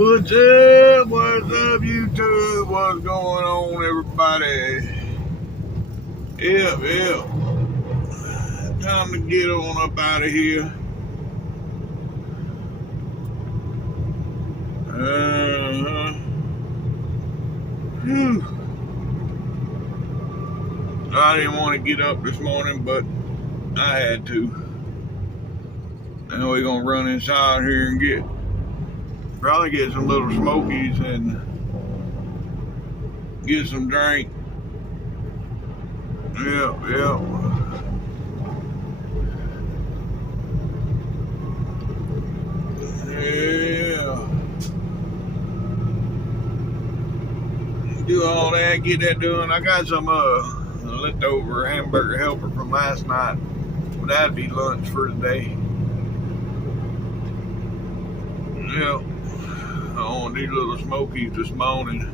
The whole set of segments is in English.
What's up? What's up, YouTube? What's going on, everybody? Yep. Time to get on up out of here. Whew. I didn't want to get up this morning, but I had to. Now we're gonna run inside here and probably get some little smokies and get some drink. Yep. Yeah. Do all that, get that done. I got some leftover hamburger helper from last night. That'd be lunch for today. Yep. I want these little smokies this morning.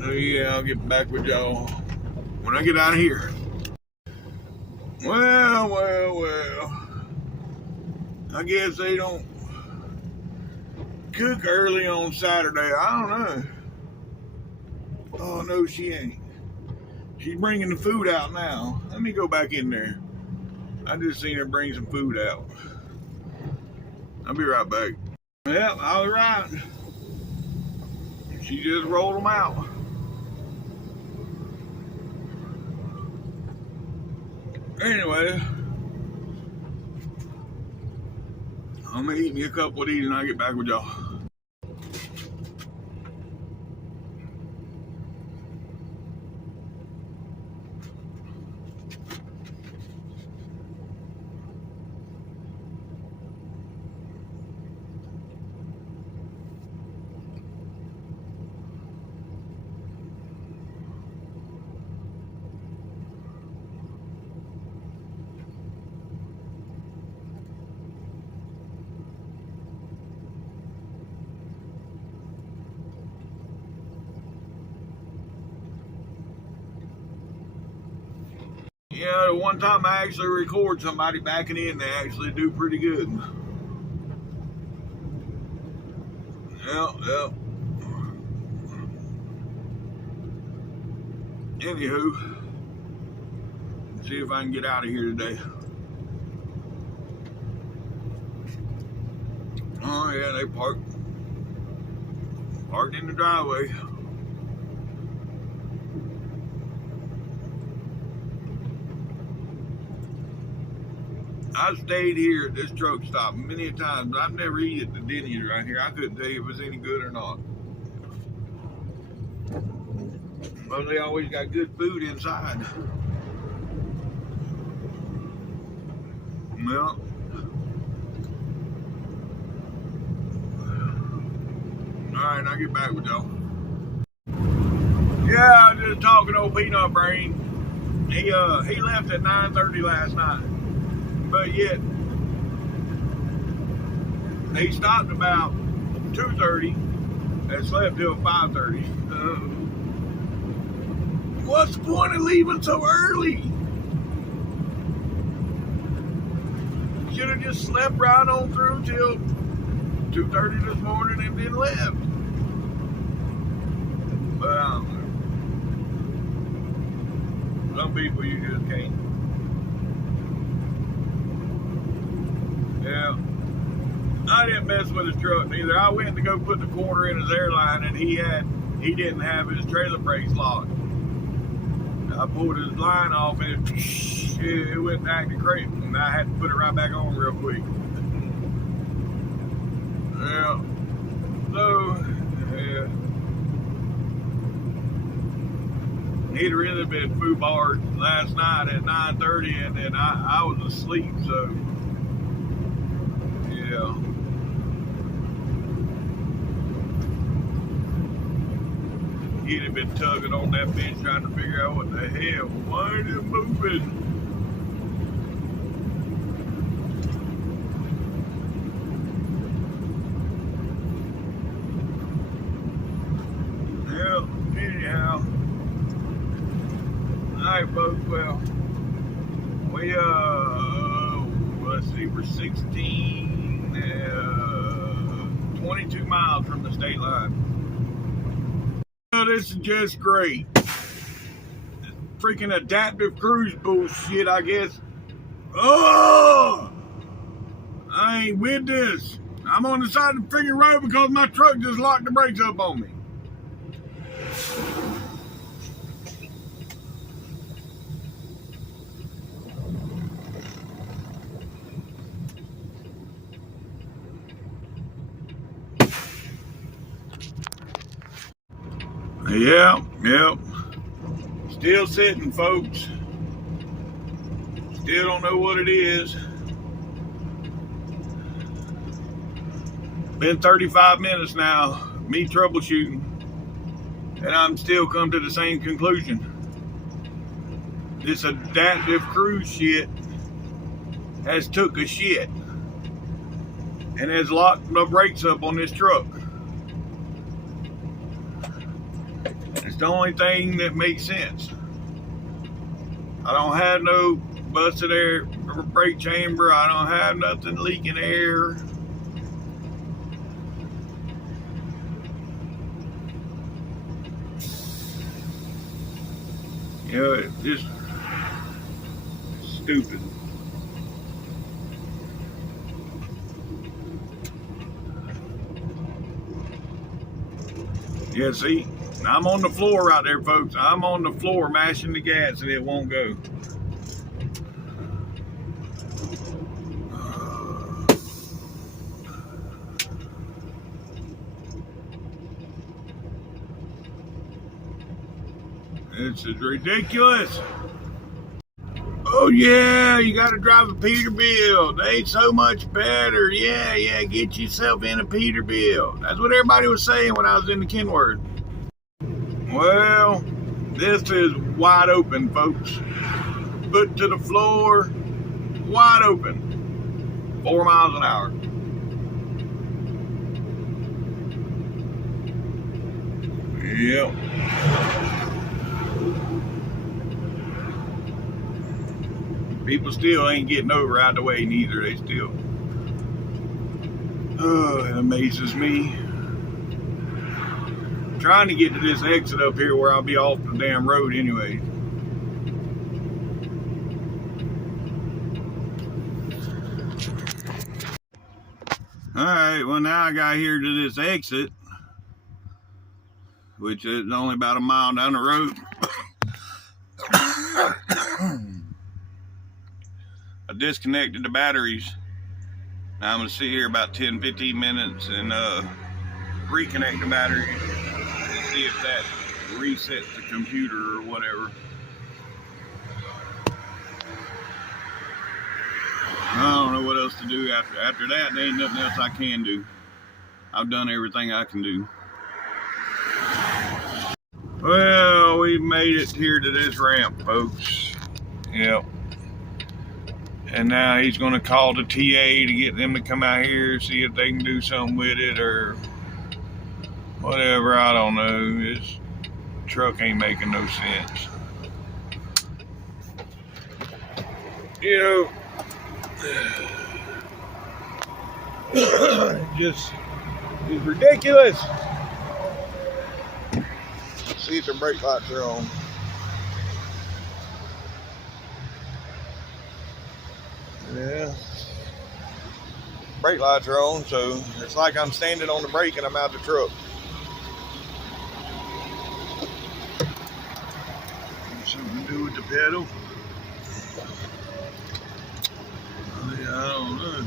So yeah, I'll get back with y'all when I get out of here. Well. I guess they don't cook early on Saturday. I don't know. Oh, no, she ain't. She's bringing the food out now. Let me go back in there. I just seen her bring some food out. I'll be right back. Yep, all right. She just rolled them out. Anyway, I'm gonna eat me a couple of these and I'll get back with y'all. Yeah, the one time I actually record somebody backing in, they actually do pretty good. Yep. Anywho, see if I can get out of here today. Oh yeah, they parked in the driveway. I've stayed here at this truck stop many times, but I've never eaten at the Denny's right here. I couldn't tell you if it was any good or not. But they always got good food inside. Well, alright, I'll get back with y'all. Yeah, I was just talking to old Peanut Brain. He left at 9:30 last night. But yet, he stopped about 2:30 and slept till 5:30. What's the point of leaving so early? Should have just slept right on through till 2:30 this morning and then left. But I don't know. Some people you just can't. Yeah, I didn't mess with his truck neither. I went to go put the quarter in his airline and he didn't have his trailer brakes locked. I pulled his line off and it went acting crazy and I had to put it right back on real quick. Yeah, so yeah, he'd really been foobarred last night at 9:30 and then I was asleep, so yeah. He'd have been tugging on that bitch trying to figure out what the hell. Why is it moving? Well, anyhow. Alright folks, well, we let's see, we're 16 22 miles from the state line. Oh, this is just great. Freaking adaptive cruise bullshit, I guess. Oh! I ain't with this. I'm on the side of the freaking road because my truck just locked the brakes up on me. Yep. Still sitting, folks. Still don't know what it is. Been 35 minutes now, me troubleshooting, and I'm still come to the same conclusion. This adaptive cruise shit has took a shit and has locked the brakes up on this truck. It's the only thing that makes sense. I don't have no busted air brake chamber. I don't have nothing leaking air. You know, it's just stupid. Yeah, see, I'm on the floor right there, folks. I'm on the floor mashing the gas and it won't go. This is ridiculous. Oh yeah, you gotta drive a Peterbilt. They ain't so much better. Yeah, get yourself in a Peterbilt. That's what everybody was saying when I was in the Kenworth. Well, this is wide open, folks. Foot to the floor, wide open. 4 miles an hour. Yep. People still ain't getting over out the way neither. They still. Oh, it amazes me. I'm trying to get to this exit up here where I'll be off the damn road anyway. Alright, well now I got here to this exit, which is only about a mile down the road. I disconnected the batteries. Now I'm going to sit here about 10-15 minutes and reconnect the batteries and see if that resets the computer or whatever. I don't know what else to do after that. There ain't nothing else I can do. I've done everything I can do. Well, we made it here to this ramp, folks. Yep. And now he's going to call the TA to get them to come out here, see if they can do something with it or whatever. I don't know. This truck ain't making no sense. You know, just is ridiculous. See if the brake lights are on. Yeah, brake lights are on, so it's like I'm standing on the brake and I'm out the truck. Something to do with the pedal? Yeah, I don't know.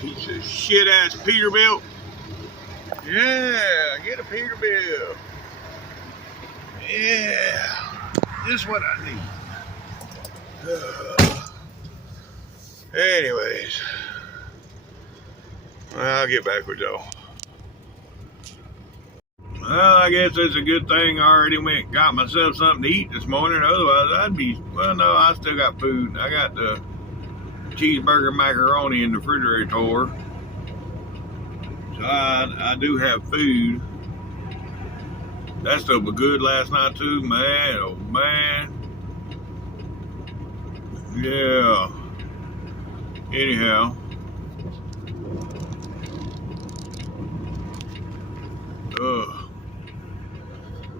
Piece of shit ass Peterbilt. Yeah, get a Peterbilt. Yeah. This is what I need. Anyways, well, I'll get back with y'all. Well, I guess it's a good thing I already got myself something to eat this morning. Otherwise, I'd be, well, no, I still got food. I got the cheeseburger macaroni in the refrigerator. So I do have food. That stuff was good last night too, man. Oh man. Yeah. Anyhow,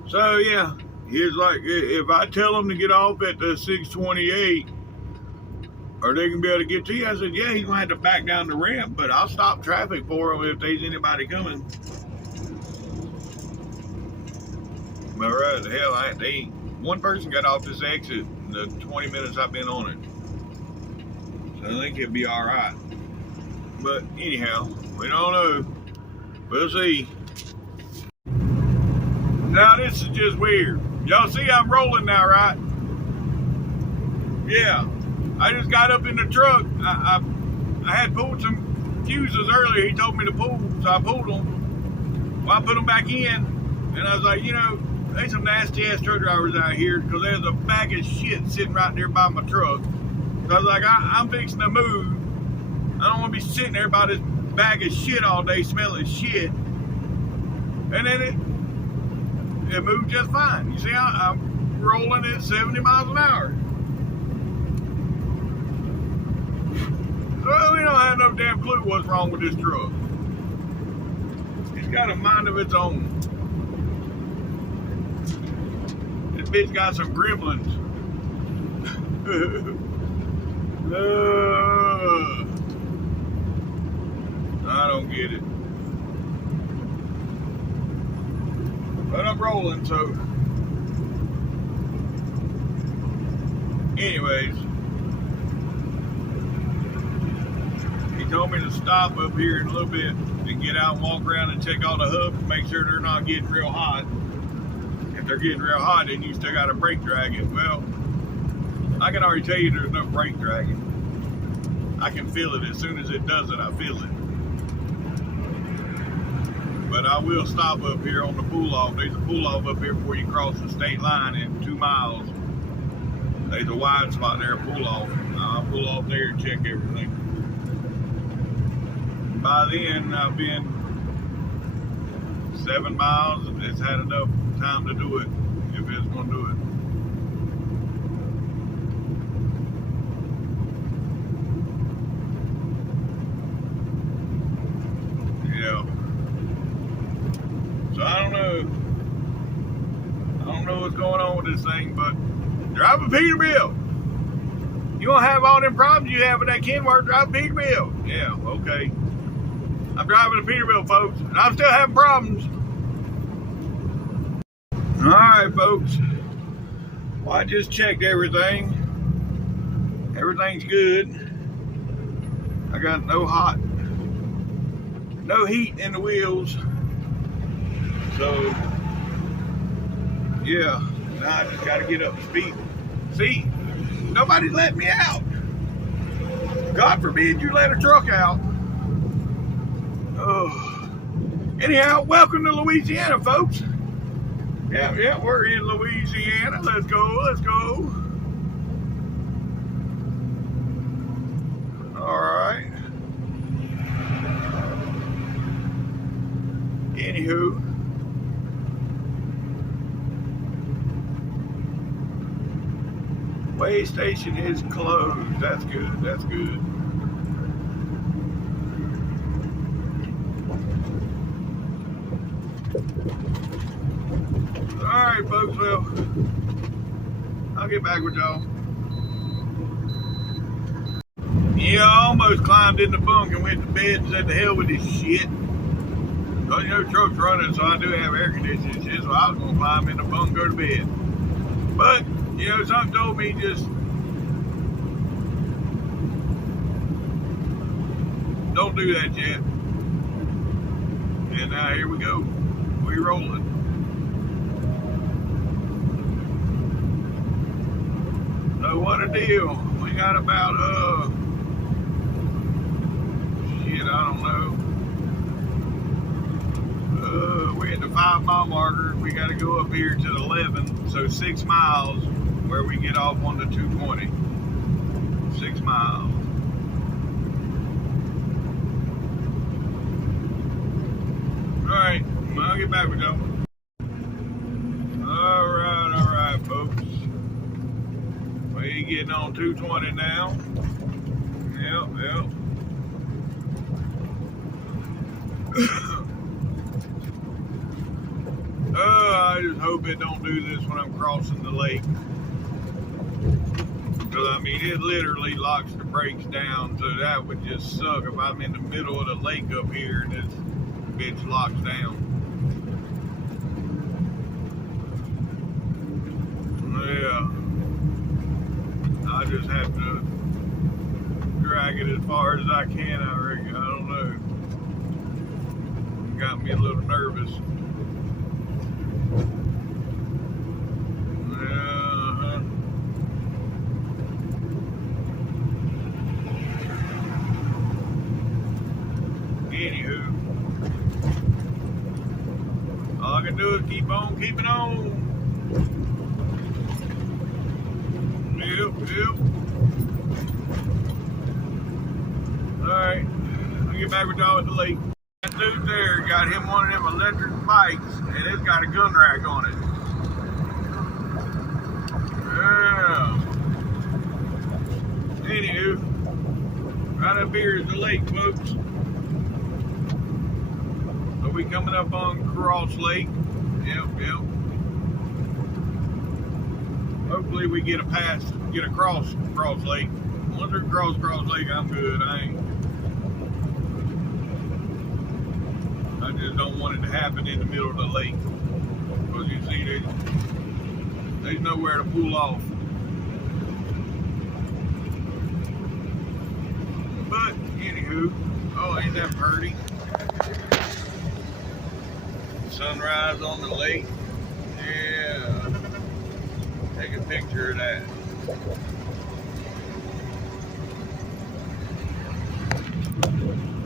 so yeah, he's like, if I tell them to get off at the 628, are they gonna be able to get to you? I said, yeah, he's gonna have to back down the ramp, but I'll stop traffic for him if there's anybody coming. But right, the hell, they ain't. One person got off this exit in the 20 minutes I've been on it. So I think it'll be all right. But anyhow, we don't know. We'll see. Now this is just weird. Y'all see I'm rolling now, right? Yeah. I just got up in the truck. I had pulled some fuses earlier. He told me to pull, so I pulled them. Well, I put them back in, and I was like, you know, there's some nasty ass truck drivers out here because there's a bag of shit sitting right there by my truck. So I was like, I'm fixing to move. I don't want to be sitting there by this bag of shit all day smelling shit. And then it moved just fine. You see, I'm rolling at 70 miles an hour. Well, we don't have no damn clue what's wrong with this truck. It's got a mind of its own. This bitch got some gremlins. I don't get it. But I'm rolling, so. Anyways. He told me to stop up here in a little bit and get out and walk around and check all the hubs and make sure they're not getting real hot. If they're getting real hot, then you still got to brake drag it. Well, I can already tell you there's no brake dragging. I can feel it. As soon as it does it, I feel it. But I will stop up here on the pull-off. There's a pull-off up here before you cross the state line in 2 miles. There's a wide spot there, pull-off. I'll pull off there and check everything. By then, I've been 7 miles, and it's had enough time to do it, if it's going to do it. Yeah. So I don't know what's going on with this thing, but drive a Peterbilt. You won't have all them problems you have with that Kenworth. Drive a Peterbilt. Yeah, okay. I'm driving a Peterbilt, folks, and I'm still having problems. All right, folks. Well, I just checked everything. Everything's good. I got no heat in the wheels. So, yeah, now I just got to get up to speed. See, nobody let me out. God forbid you let a truck out. Oh. Anyhow, welcome to Louisiana, folks. Yeah, we're in Louisiana. Let's go. All right. Anywho. Way station is closed. That's good. Alright, folks, well, I'll get back with y'all. Yeah, I almost climbed in the bunk and went to bed and said, the hell with this shit. Because, you know, the truck's running, so I do have air conditioning and shit, so I was going to climb in the bunk and go to bed. But, you know, something told me just don't do that yet. And now here we go. We rolling. So what a deal. We got about shit, I don't know. We're at the 5 mile marker. We got to go up here to the 11, so 6 miles where we get off on the 220. 6 miles. Alright, I'll get back with y'all. Alright, folks. We're getting on 220 now. Yep. I just hope it don't do this when I'm crossing the lake. Because, I mean, it literally locks the brakes down, so that would just suck if I'm in the middle of the lake up here and this bitch locks down. Yeah. I just have to drag it as far as I can, I reckon. I don't know. It got me a little nervous. Anywho, all I can do is keep on keeping on. Yep. Alright, I'll get back with y'all at the lake. That dude there got him one of them electric bikes, and it's got a gun rack on it. Yeah. Anywho, right up here is the lake, folks. So we coming up on Cross Lake. Yep. Hopefully we get across Cross Lake. Once we cross Cross Lake, I'm good. I just don't want it to happen in the middle of the lake. Because you see, there's nowhere to pull off. But, anywho, oh, ain't that pretty? Sunrise on the lake. Yeah. Take a picture of that.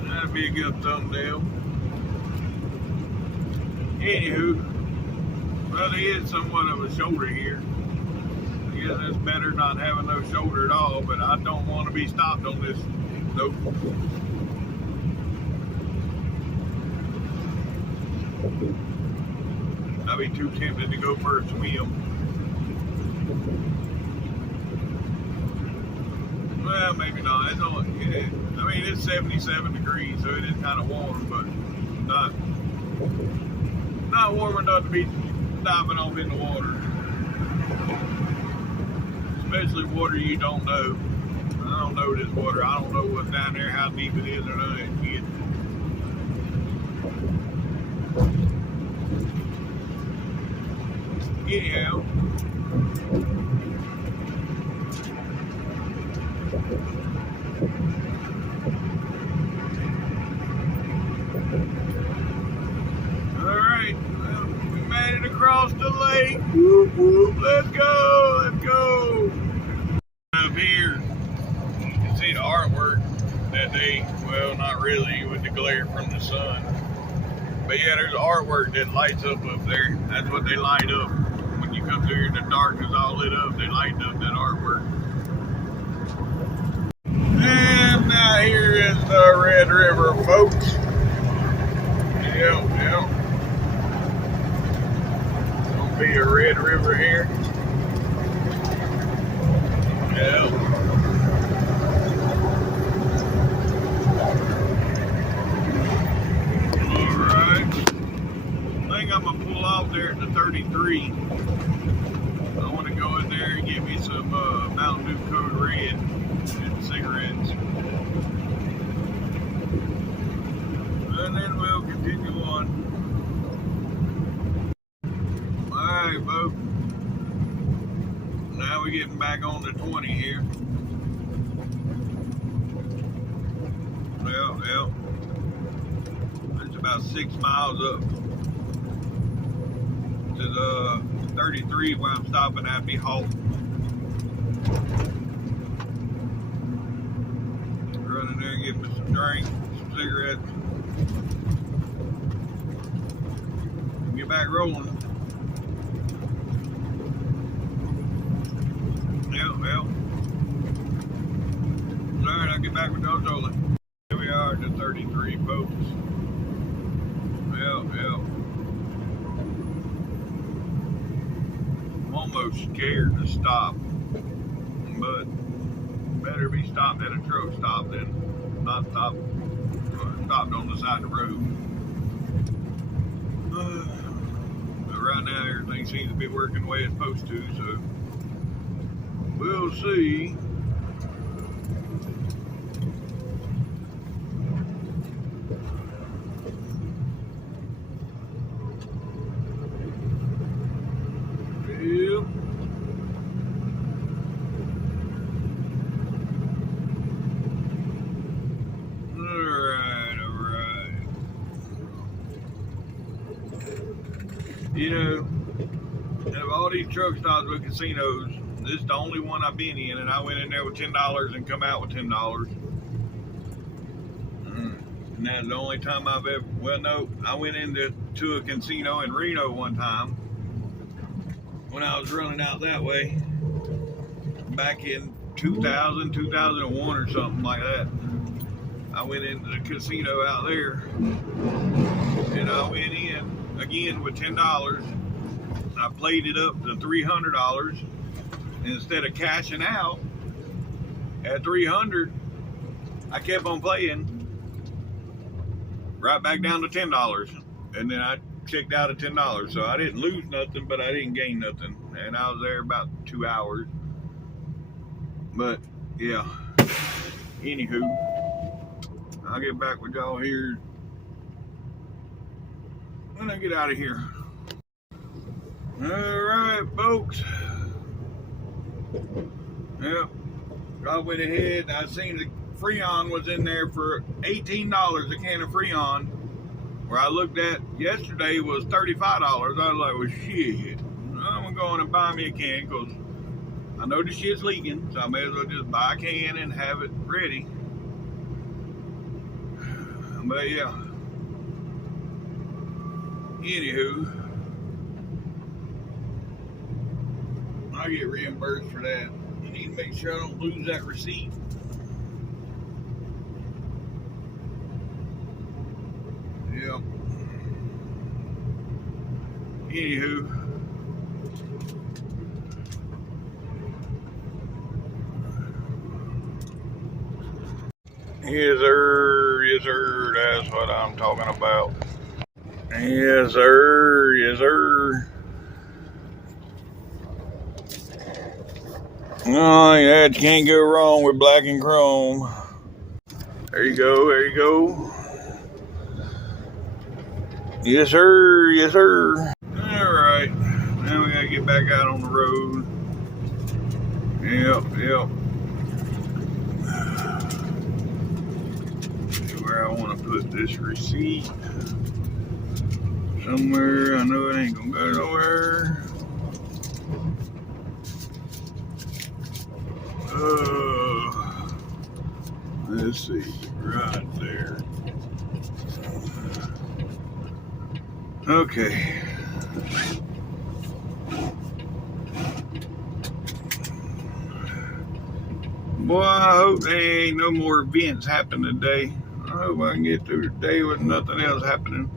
That'd be a good thumbnail. Anywho, well, there is somewhat of a shoulder here. I guess it's better not having no shoulder at all, but I don't want to be stopped on this. Nope. I'd be too tempted to go for a swim. Well, maybe not. It's only, I mean, it's 77 degrees, so it is kind of warm, but not warm enough to be diving off in the water. Especially water you don't know. I don't know this water. I don't know what's down there, how deep it is, or none of that shit. Anyhow. Alright, well, we made it across the lake. Whoop, whoop, let's go. Up here, you can see the artwork that well, not really with the glare from the sun. But yeah, there's artwork that lights up there. That's what they light up. When you come through here in the darkness all lit up, they light up that artwork. And now here is the Red River, folks. Yep. Gonna be a Red River here. Yep. Alright. I think I'm gonna pull off there at the 33. I want to go in there and get me some Mountain Dew Code Red and cigarettes. And then we'll continue on. Alright, folks. Now we're getting back on the 20 here. Well. It's about 6 miles up to the 33 where I'm stopping at Behold. Run in there and get me some drinks, some cigarettes. Get back rolling. Yep. Alright, I'll get back with y'all shortly. Here we are at the 33, folks. Yep. I'm almost scared to stop, but Better be stopped at a truck stop than not stopped on the side of the road. But right now, everything seems to be working the way it's supposed to, so we'll see. Yep. Alright. You know, out of all these truck stops with casinos, this is the only one I've been in, and I went in there with $10 and come out with $10. And that's the only time I've ever, well, no, I went into a casino in Reno one time when I was running out that way back in 2000, 2001 or something like that. I went into the casino out there, and I went in again with $10. I played it up to $300, and instead of cashing out at $300, I kept on playing right back down to $10, and then I checked out at $10. So I didn't lose nothing, but I didn't gain nothing, and I was there about 2 hours. But yeah, anywho, I'll get back with y'all here when I get out of here. Alright, folks. Yep, I went ahead, I seen the Freon was in there for $18 a can of Freon, where I looked at yesterday was $35. I was like, well, shit, I'm gonna go on and buy me a can, because I know the shit's leaking, so I may as well just buy a can and have it ready. But yeah, anywho, I get reimbursed for that. I need to make sure I don't lose that receipt. Yep. Anywho, yes sir, that's what I'm talking about. Yes sir. Oh yeah, you can't go wrong with black and chrome. There you go. Yes sir. Alright, now we gotta get back out on the road. Yep. See where I want to put this receipt. Somewhere, I know it ain't gonna go nowhere. Let's see, right there. Okay. Boy, I hope there ain't no more events happening today. I hope I can get through the day with nothing else happening.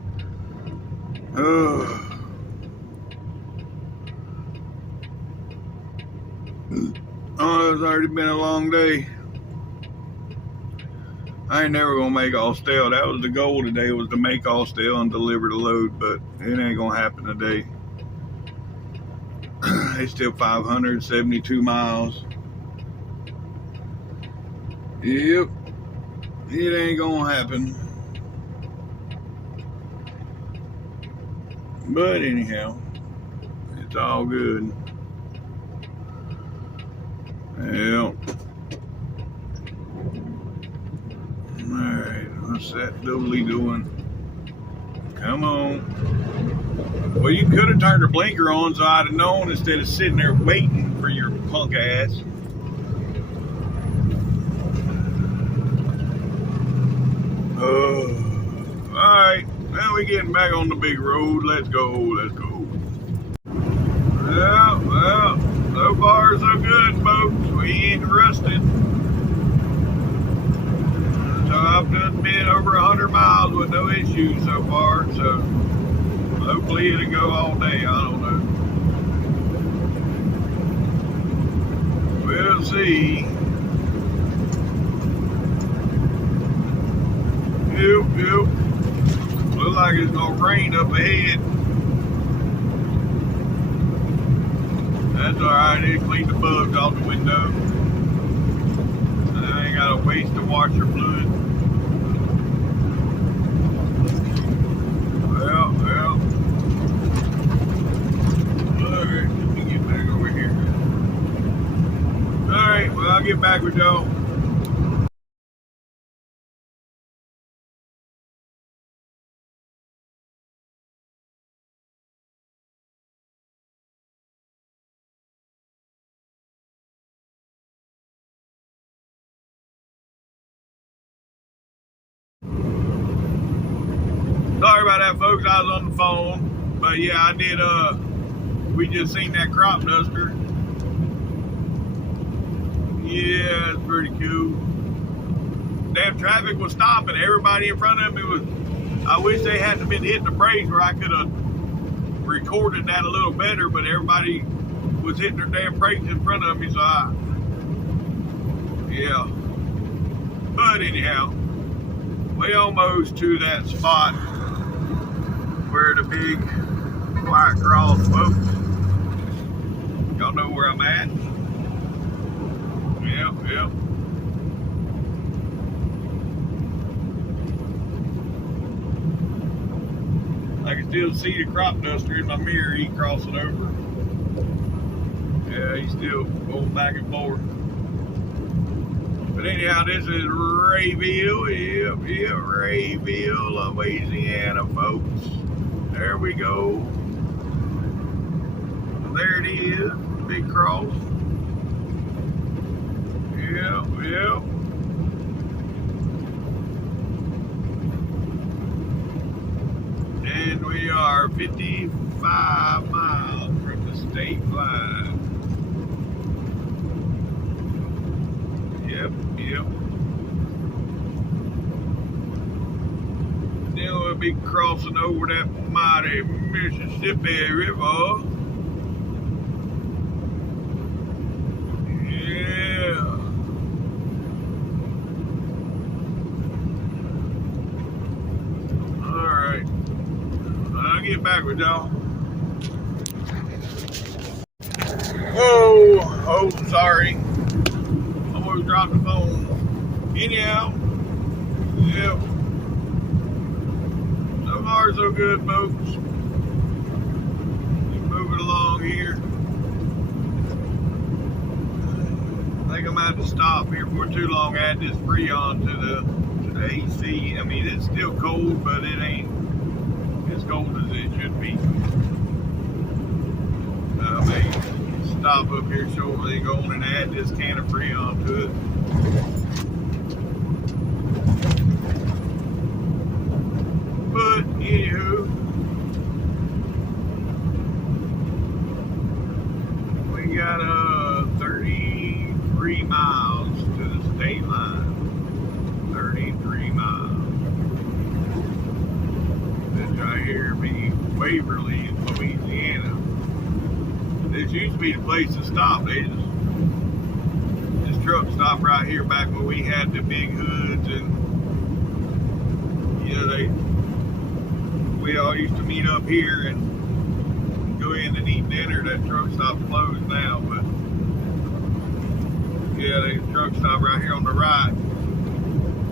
Oh, it's already been a long day. I ain't never gonna make Austell. That was the goal today, was to make Austell and deliver the load, but it ain't gonna happen today. It's still 572 miles. Yep, it ain't gonna happen. But anyhow, it's all good. Yep. Alright, what's that doodly doing? Come on. Well, you could have turned the blinker on so I'd have known instead of sitting there waiting for your punk ass. Alright, now we're getting back on the big road. Let's go. Well, so far so good, folks. We ain't rusted. So I've done been over 100 miles with no issues so far, so hopefully it'll go all day. I don't know. We'll see. Yep. Looks like it's gonna rain up ahead. That's alright, it cleaned the bugs off the window. I ain't gotta waste the washer fluid. Well. Alright, let me get back over here. Alright, well, I'll get back with y'all. Sorry about that, folks. I was on the phone. But yeah, I did, we just seen that crop duster. Yeah, it's pretty cool. Damn, traffic was stopping. Everybody in front of me was, I wish they hadn't been hitting the brakes where I could have recorded that a little better, but everybody was hitting their damn brakes in front of me, so yeah. But anyhow, we almost to that spot where the big white cross, folks. Y'all know where I'm at? Yep. I can still see the crop duster in my mirror. He crossing over. Yeah, he's still going back and forth. But anyhow, this is Rayville. Yep, Rayville, Louisiana, folks. There we go. There it is, big cross. Yep. And we are 55 miles from the state line. Yep. Then we'll be crossing over that mighty Mississippi River. Yeah. Alright. I'll get back with y'all. Oh, sorry. Almost dropped the phone. Anyhow. Yep. So far, so good, folks. Keep moving along here. I think I'm going to have to stop here for too long. Add this Freon to the AC. I mean, it's still cold, but it ain't as cold as it should be. I may stop up here shortly and go on and add this can of Freon to it. But anywho, we got 33 miles to the state line. 33 miles. This right here be Waverly, Louisiana. This used to be the place to stop. This truck stopped right here back when we had the big hoods, and we all used to meet up here and go in and eat dinner. That truck stop closed now, but yeah, the truck stop right here on the right.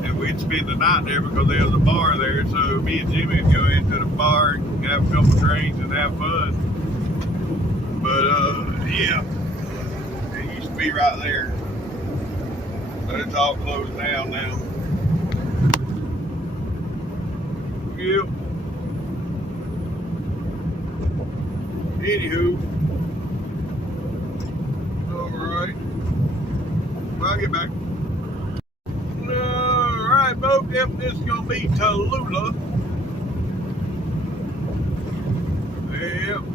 And we'd spend the night there because there was a bar there, so me and Jimmy would go into the bar and have a couple drinks and have fun. But yeah, it used to be right there, but it's all closed down now. Yep. Anywho, alright, well, I'll get back. Alright, folks, yep, this is going to be Tallulah.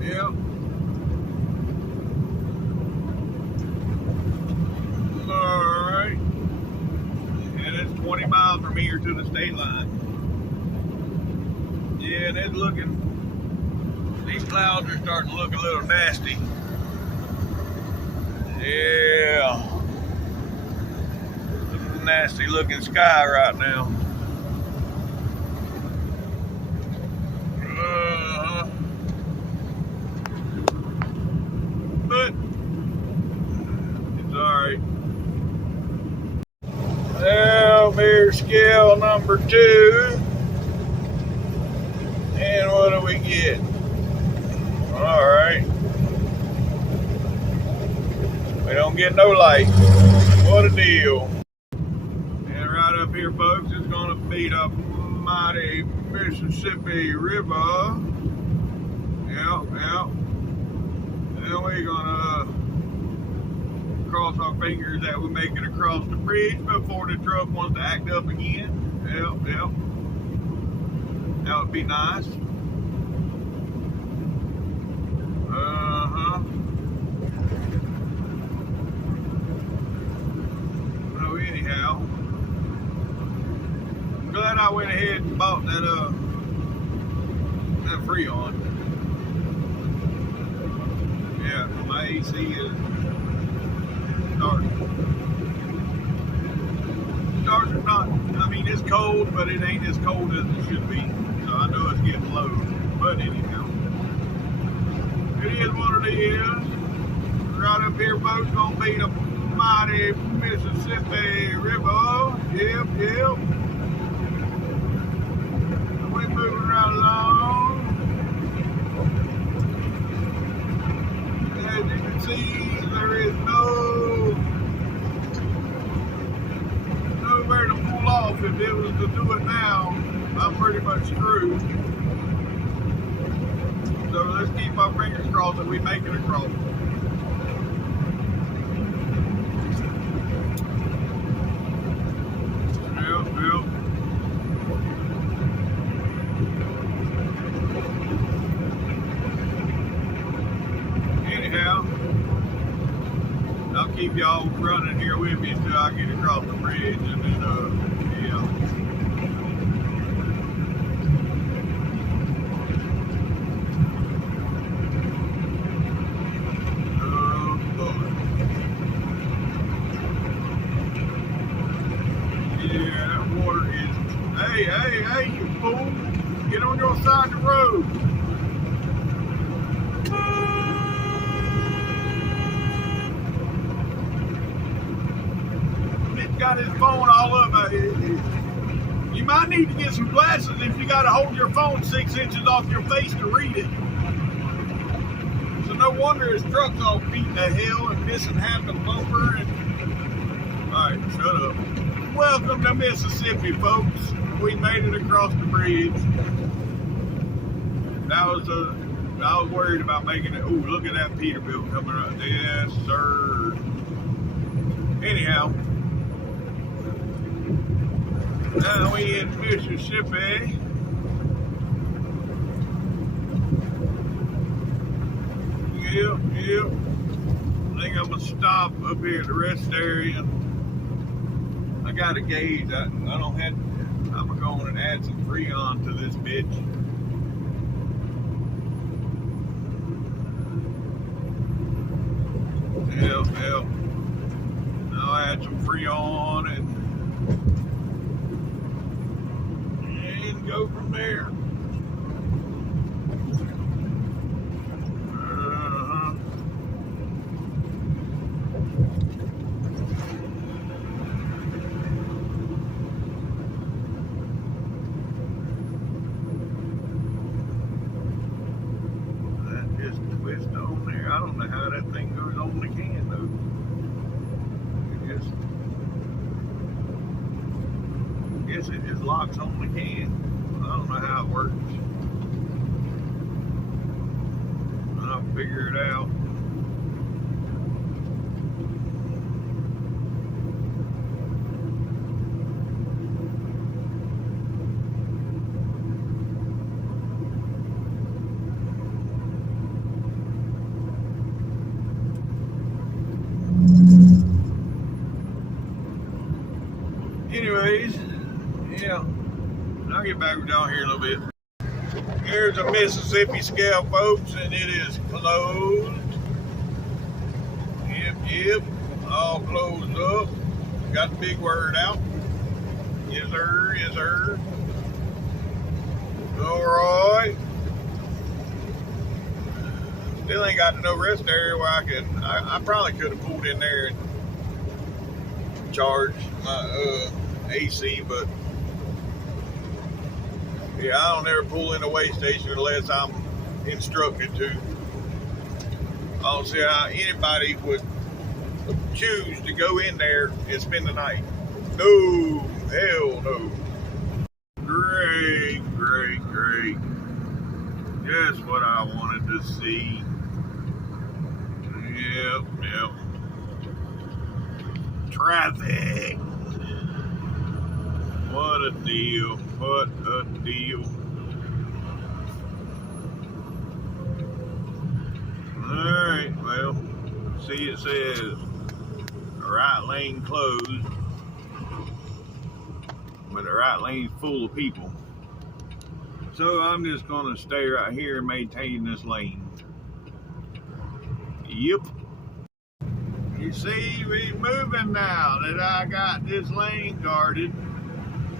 Yep. Alright. And it's 20 miles from here to the state line. Yeah, and it's looking, these clouds are starting to look a little nasty. Yeah. Nasty looking sky right now. scale number 2. And what do we get? Alright. We don't get no light. What a deal. And right up here, folks, is going to be the mighty Mississippi River. Yep. And we're going to cross our fingers that we make it across the bridge before the truck wants to act up again. Yep. That would be nice. So anyhow, I'm glad I went ahead and bought that Freon. Yeah, my AC is starting. Starting not, I mean, it's cold, but it ain't as cold as it should be. So I know it's getting low. But anyhow, it is what it is. Right up here, folks, gonna be the mighty Mississippi River. Yep. We're moving right along. As you can see, there is nowhere to pull off. If it was to do it now, I'm pretty much screwed. So let's keep our fingers crossed that we make it across. Yep. Anyhow, I'll keep y'all running here with me until I get across the bridge, and then, yeah. Hey, you fool. Get on your side of the road. He's got his phone all up. You might need to get some glasses if you got to hold your phone 6 inches off your face to read it. So no wonder his truck's all beat to hell and missing half the bumper. Alright, shut up. Welcome to Mississippi, folks. We made it across the bridge. I was worried about making it. Oh, look at that Peterbilt coming up. Yes, sir. Anyhow, now we in Mississippi. Yep. I think I'm gonna stop up here at the rest area. I got a gauge. I'm gonna go on and add some Freon to this bitch. Yep. I'll add some Freon and go from there. I don't know how that thing goes on the can though. I guess it just locks on the can. I don't know how it works. I'll figure it out. Anyways, yeah, I'll get back down here a little bit. Here's a Mississippi scale, folks, and it is closed. Yep, all closed up. Got the big word out. Yes, sir. All right. Still ain't got no rest area where I probably could have pulled in there and charged my AC, but yeah, I don't ever pull in a weigh station unless I'm instructed to. I don't see how anybody would choose to go in there and spend the night. No, hell no. Great, great, great. Just what I wanted to see. Yep, yep. Traffic. What a deal. What a deal. Alright, well, see, it says right lane closed, but the right lane's full of people. So I'm just gonna stay right here and maintain this lane. Yep. You see, we moving now that I got this lane guarded.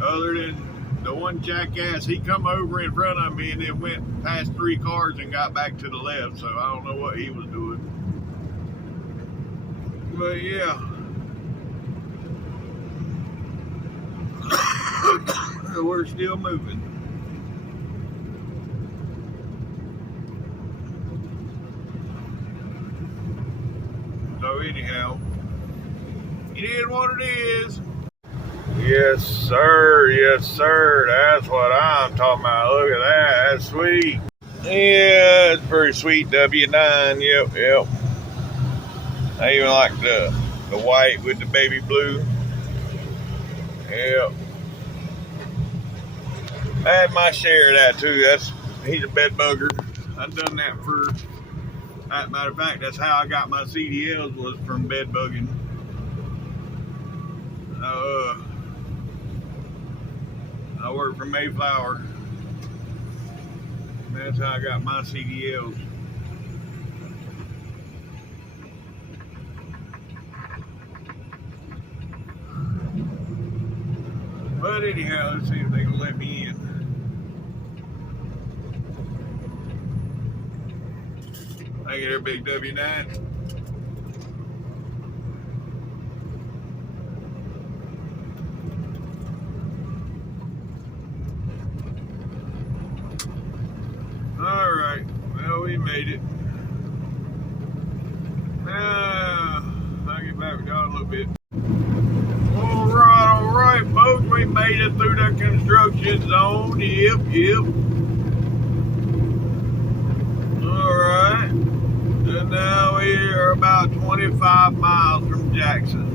Other than the one jackass, he come over in front of me and then went past 3 cars and got back to the left. So I don't know what he was doing. But yeah. We're still moving. So anyhow, it is what it is. Yes, sir. Yes, sir. That's what I'm talking about. Look at that. That's sweet. Yeah, it's pretty sweet. W9. Yep, yep. I even like the white with the baby blue. Yep. I had my share of that too. He's a bed bugger. I've done that for. As a matter of fact, that's how I got my CDLs, was from bed bugging. I worked for Mayflower. And that's how I got my CDLs. But anyhow, let's see if they can let me in. I get her big W9. All right, well, we made it. Now, I'll get back with y'all a little bit. All right, folks, we made it through the construction zone. Yep, yep. All right. And now we are about 25 miles from Jackson.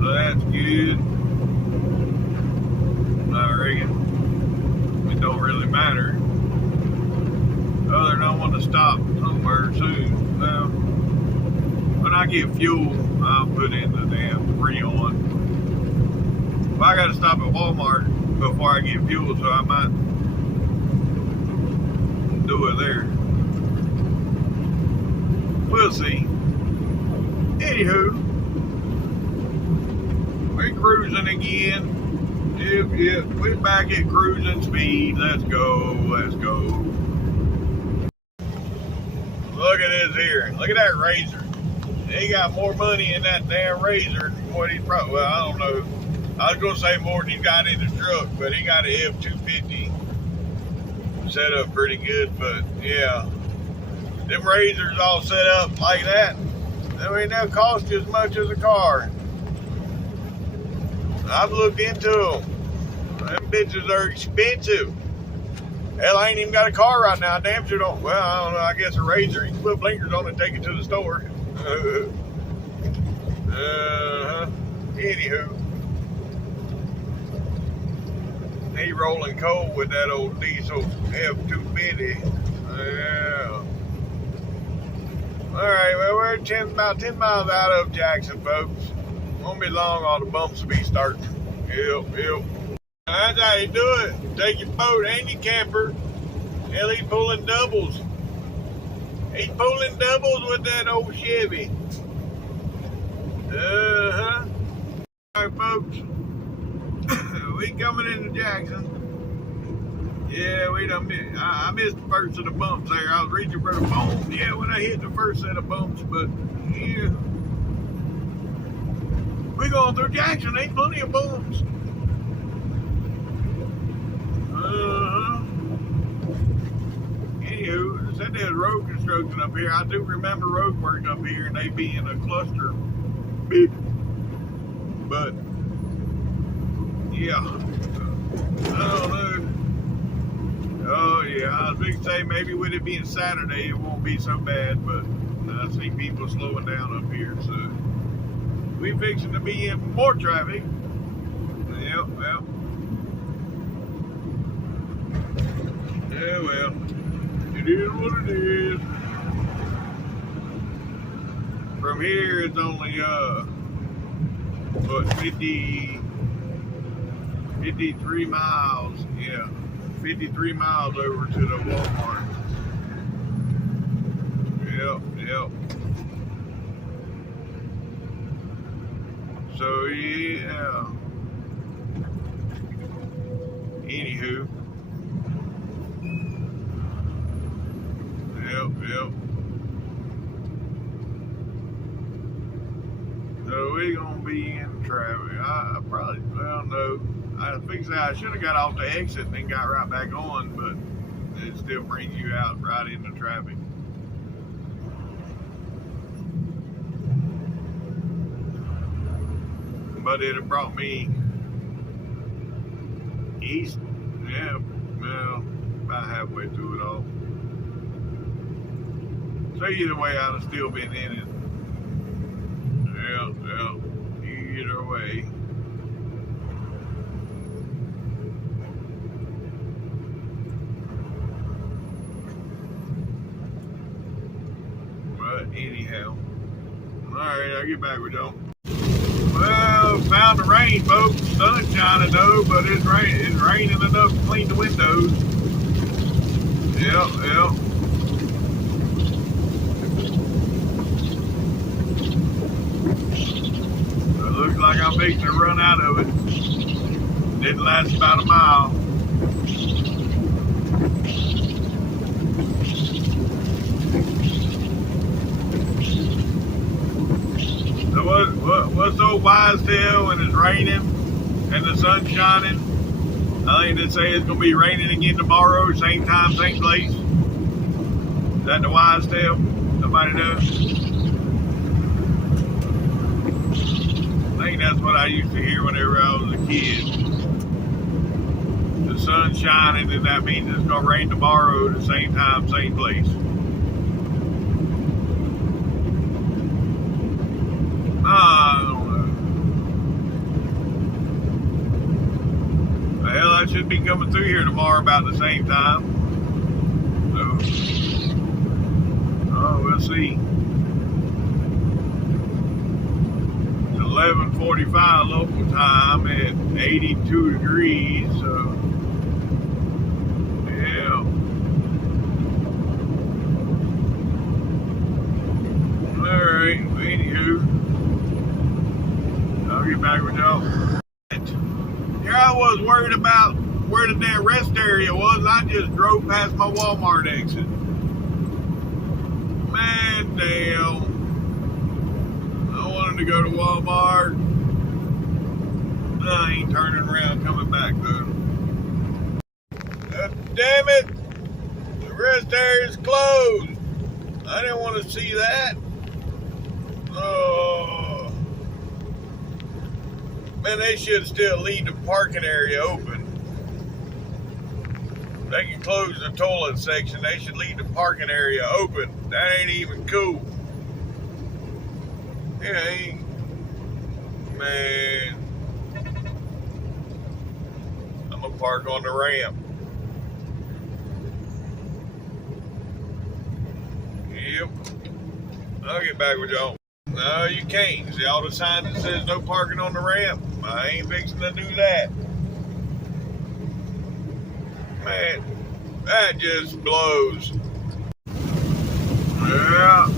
So that's good. I reckon it don't really matter. Other than I want to stop somewhere soon. Well, when I get fuel, I'll put in the damn Freon. If I got to stop at Walmart before I get fuel, so I might do it there. We'll see. Anywho, we're cruising again. Yep, we're back at cruising speed. Let's go, let's go. Look at this here. Look at that Razor. He got more money in that damn Razor than what he probably, well, I don't know. I was going to say more than he got in his truck, but he got an F-250 set up pretty good. But yeah, them Razors all set up like that, they'll cost you as much as a car. I've looked into them. Them bitches are expensive. Hell, I ain't even got a car right now. Damn sure don't. Well, I don't know. I guess a Razor. You can put blinkers on and take it to the store. Anywho. He rolling coal with that old diesel F-250. Yeah. Alright, well, we're about 10 miles out of Jackson, folks. Won't be long, all the bumps will be starting. Yep, yep. That's how you do it. Take your boat and your camper. Hell, he's pulling doubles. He's pulling doubles with that old Chevy. Alright, folks. We coming into Jackson. Yeah, we done I missed the first of the bumps there. I was reaching for the phone. Yeah, when I hit the first set of bumps, but yeah. We going through Jackson, ain't plenty of bumps. Anywho, I said there's road construction up here. I do remember road work up here, and they be in a cluster big. But yeah, I don't know. Oh yeah, I was big to say maybe with it being Saturday, it won't be so bad. But I see people slowing down up here, so we fixing to be in more traffic. Yep, well. Yeah, well, it is what it is. From here, it's only, what, 53 miles, yeah, 53 miles over to the Walmart. Yep. So, yeah. Anywho. Yep. So we gonna be in traffic. I probably, well, no. I think I should have got off the exit and then got right back on, but it still brings you out right into traffic. But it had brought me east. Yeah, well, about halfway through it all. So either way, I'd have still been in it. Yeah. Either way. But anyhow. Alright, I'll get back with y'all. Well, found the rain, folks. Sun's shining though, but it's raining enough to clean the windows. Yep. Looks like I'm fixing to run out of it. Didn't last about a mile. So what's old wise tale when it's raining and the sun's shining? I think they say it's gonna be raining again tomorrow, same time, same place. Is that the wise tale? Somebody knows? I think that's what I used to hear whenever I was a kid. The sun's shining, and that means it's going to rain tomorrow at the same time, same place. I don't know. Well, I should be coming through here tomorrow about the same time. So, we'll see. 11:45 local time at 82 degrees, so yeah. Alright, anywho, I'll get back with y'all. Here I was worried about where the damn rest area was. I just drove past my Walmart exit. Man, damn. To go to Walmart. I ain't turning around coming back though. Damn it! The rest area is closed. I didn't want to see that. Oh. Man, they should still leave the parking area open. They can close the toilet section. They should leave the parking area open. That ain't even cool. Yeah, man. I'm gonna park on the ramp. Yep. I'll get back with y'all. No, you can't. See all the signs that says no parking on the ramp? I ain't fixing to do that. Man, that just blows. Yeah.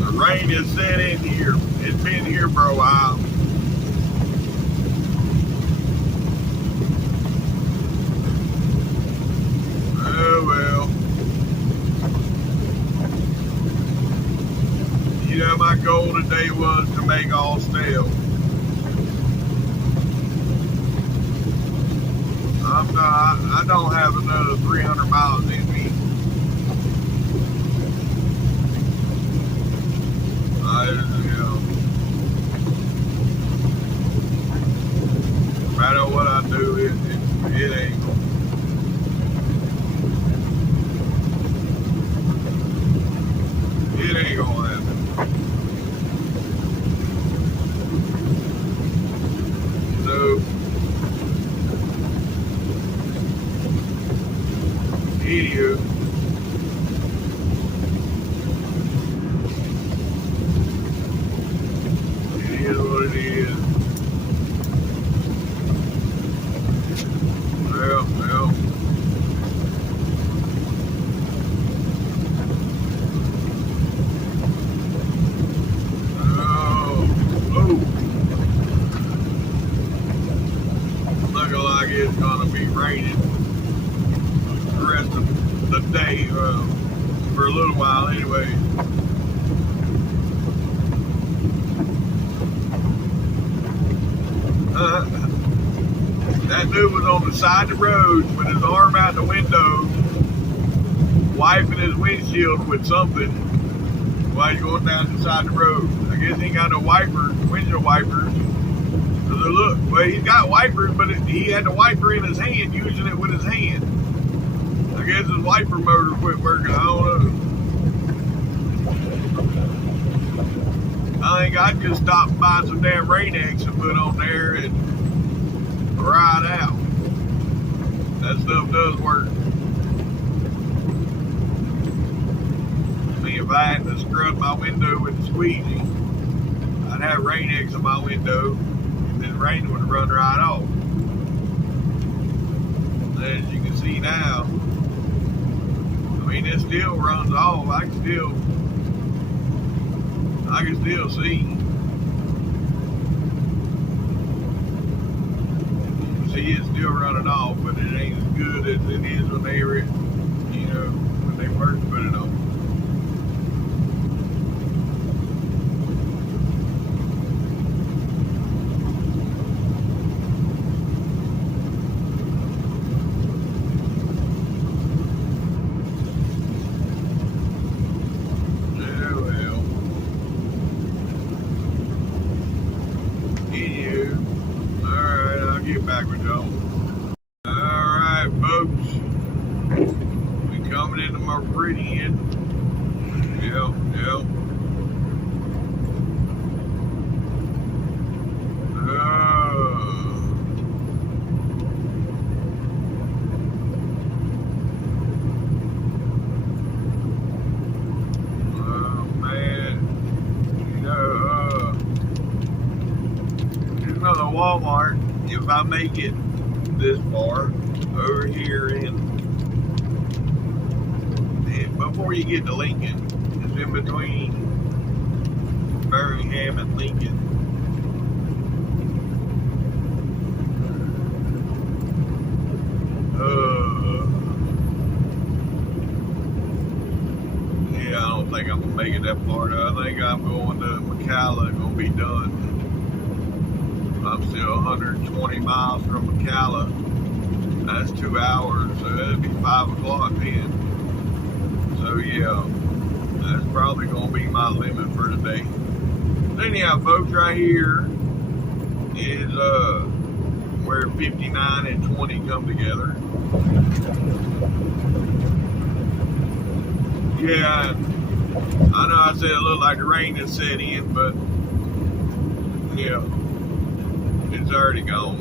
The rain has set in here. It's been here for a while. goal today was to make all stale. I don't have another 300 miles in me. No matter what I do, it ain't. It ain't gonna happen. So, anywho, it is what it is. Well. Looking like it's gonna be raining the rest of the day, for a little while anyway. That dude was on the side of the road with his arm out the window, wiping his windshield with something while he's going down the side of the road. I guess he ain't got no wipers, windshield wipers. Look, well, he's got wipers, but he had the wiper in his hand, using it with his hand. I guess his wiper motor quit working. I don't know. I think I'd just stop and buy some damn Rain-X and put on there and ride out. That stuff does work. I mean, if I hadn't scrubbed my window with the squeegee, I'd have Rain-X on my window. The rain would run right off. As you can see now, I mean, it still runs off. I can still see. You can see it's still running off, but it ain't as good as it is when they were, when they first put it on. Back with y'all. Alright, folks. We coming into Meridian. Yep. Oh man. There's another Walmart. If I make it this far over here and before you get to Lincoln, it's in between Birmingham and Lincoln. Yeah, I don't think I'm gonna make it that far though. I think I'm going to McCalla, gonna be done. I'm still 120 miles from McCalla. That's 2 hours, so it'll be 5 o'clock then. So yeah, that's probably gonna be my limit for today. But anyhow, folks, right here is where 59 and 20 come together. Yeah, I know I said it looked like the rain had set in, but yeah. It's already gone.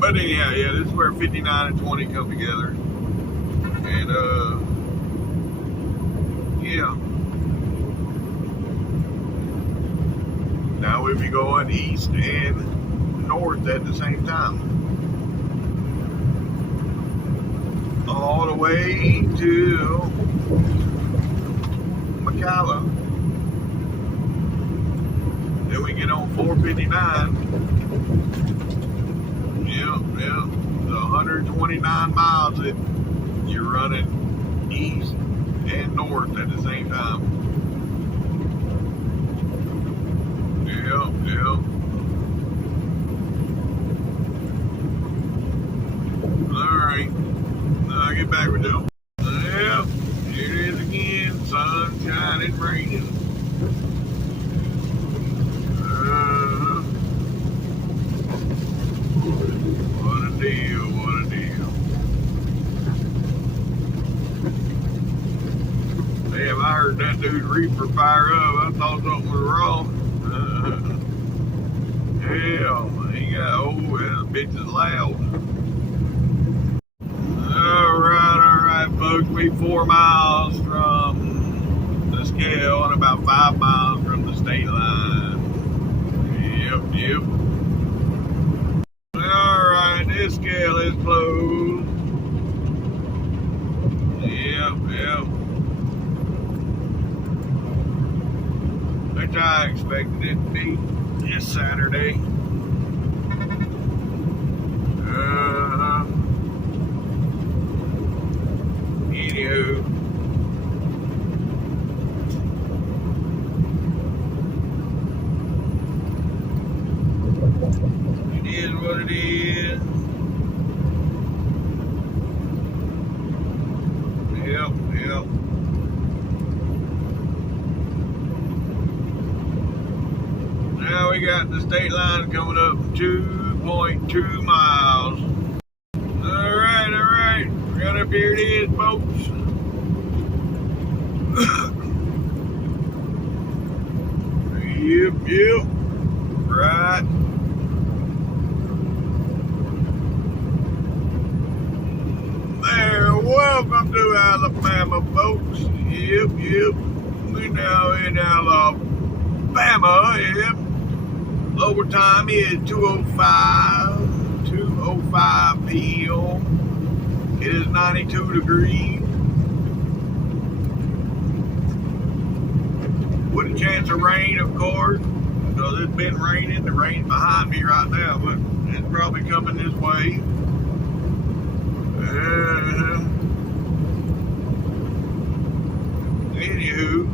But anyhow, yeah, this is where 59 and 20 come together. And, yeah. Now we'll be going east and north at the same time. All the way to McCalla. Then we get on 459. Yep. The 129 miles that you're running east and north at the same time. Alright. I'll get back with them. Yep. Here it is again. Sunshine and raining. What a deal. What a deal. Damn, I heard that dude's reefer fire up. I thought something was wrong. Hell, he got, oh, that bitch is loud. Alright, folks. We 4 miles from the scale and about 5 miles from the state line. Yep. Alright, this scale is closed. Yep. Which I expected it to be this Saturday. Anywho. It is what it is. Yep. Now we got the state line coming up 2.2 miles. Alright. Right up here it is, folks. Yep. Right. There, welcome to Alabama, folks. Yep. We now in Alabama, yep. Overtime is 2:05 p.m. It is 92 degrees. With a chance of rain, of course, because it's been raining. The rain's behind me right now, but it's probably coming this way. Anywho,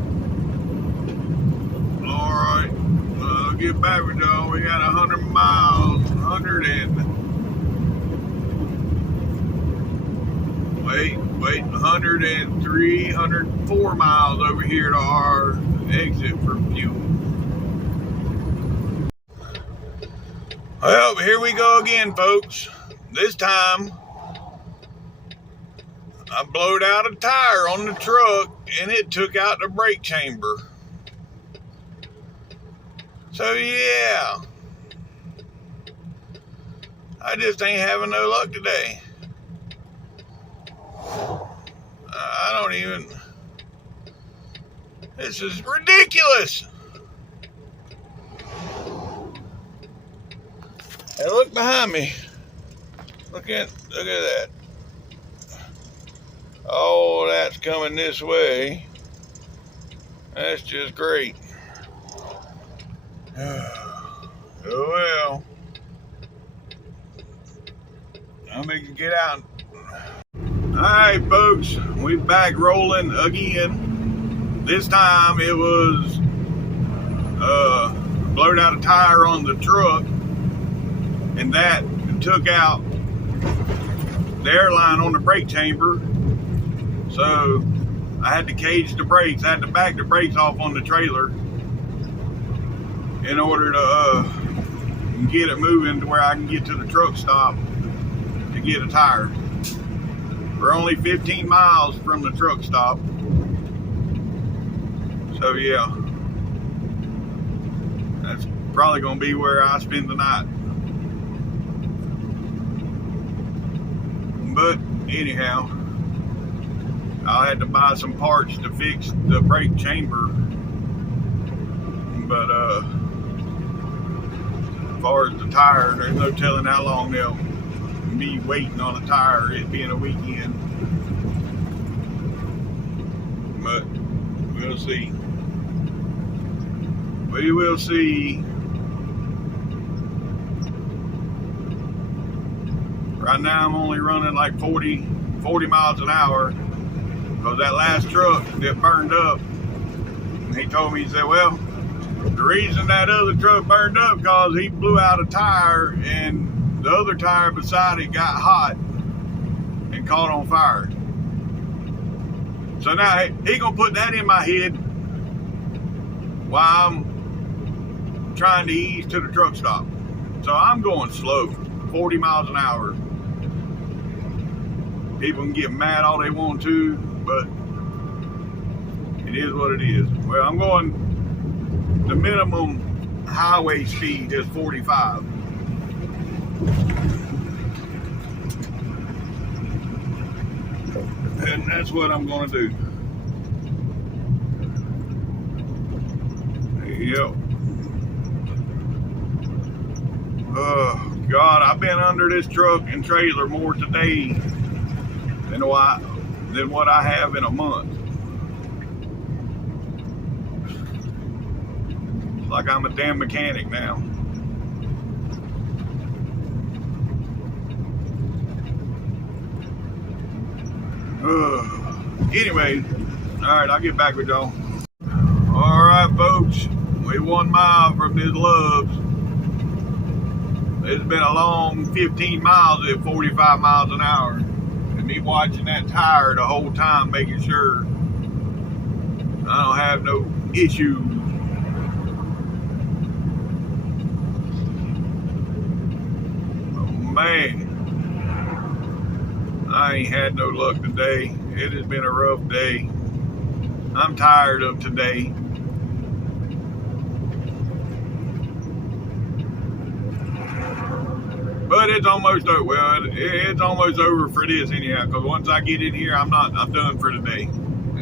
alright, I'll get back with y'all. We got 100 miles, 103, 104 miles over here to our exit for fuel. Well, here we go again, folks. This time, I blowed out a tire on the truck and it took out the brake chamber. So yeah, I just ain't having no luck today. This is ridiculous. Hey, look behind me. Look at that. Oh, that's coming this way. That's just great. Oh well. I'll make it get out. Alright, folks, we back rolling again. This time it was blowed out a tire on the truck, and that took out the air line on the brake chamber. So I had to cage the brakes. I had to back the brakes off on the trailer in order to get it moving to where I can get to the truck stop to get a tire. We're only 15 miles from the truck stop. So yeah, that's probably gonna be where I spend the night. But anyhow, I had to buy some parts to fix the brake chamber. But as far as the tire, there's no telling how long they'll be waiting on a tire, it being a weekend. But we'll see. We will see. Right now I'm only running like 40 miles an hour because that last truck that burned up, he told me, he said, well, The reason that other truck burned up because he blew out a tire and the other tire beside it got hot and caught on fire. So now he gonna put that in my head while I'm trying to ease to the truck stop. So I'm going slow, 40 miles an hour. People can get mad all they want to, but it is what it is. Well, I'm going, the minimum highway speed is 45. And that's what I'm going to do. Yep. Oh, God, I've been under this truck and trailer more today than what I have in a month. It's like I'm a damn mechanic now. Anyway, all right, I'll get back with y'all. All right, folks, we 1 mile from this Love's. It's been a long 15 miles at 45 miles an hour. And me watching that tire the whole time, making sure I don't have no issues. Oh, man. I ain't had no luck today. It has been a rough day. I'm tired of today. But it's almost over. Well, it's almost over for this anyhow. Because once I get in here, I'm done for today.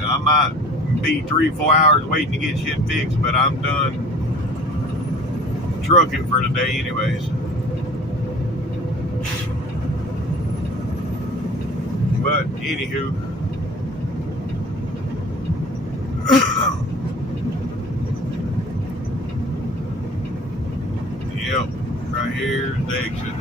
I might be 3-4 hours waiting to get shit fixed, but I'm done trucking for today, anyways. But anywho, yep, right here's the exit.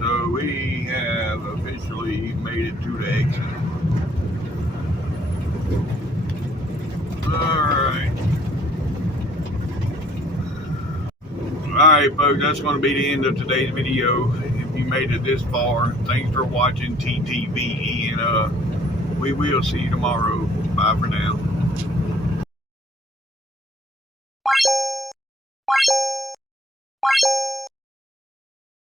So we have officially made it to the exit. Alright folks, that's going to be the end of today's video. If you made it this far, thanks for watching TTVE, and we will see you tomorrow. Bye for now.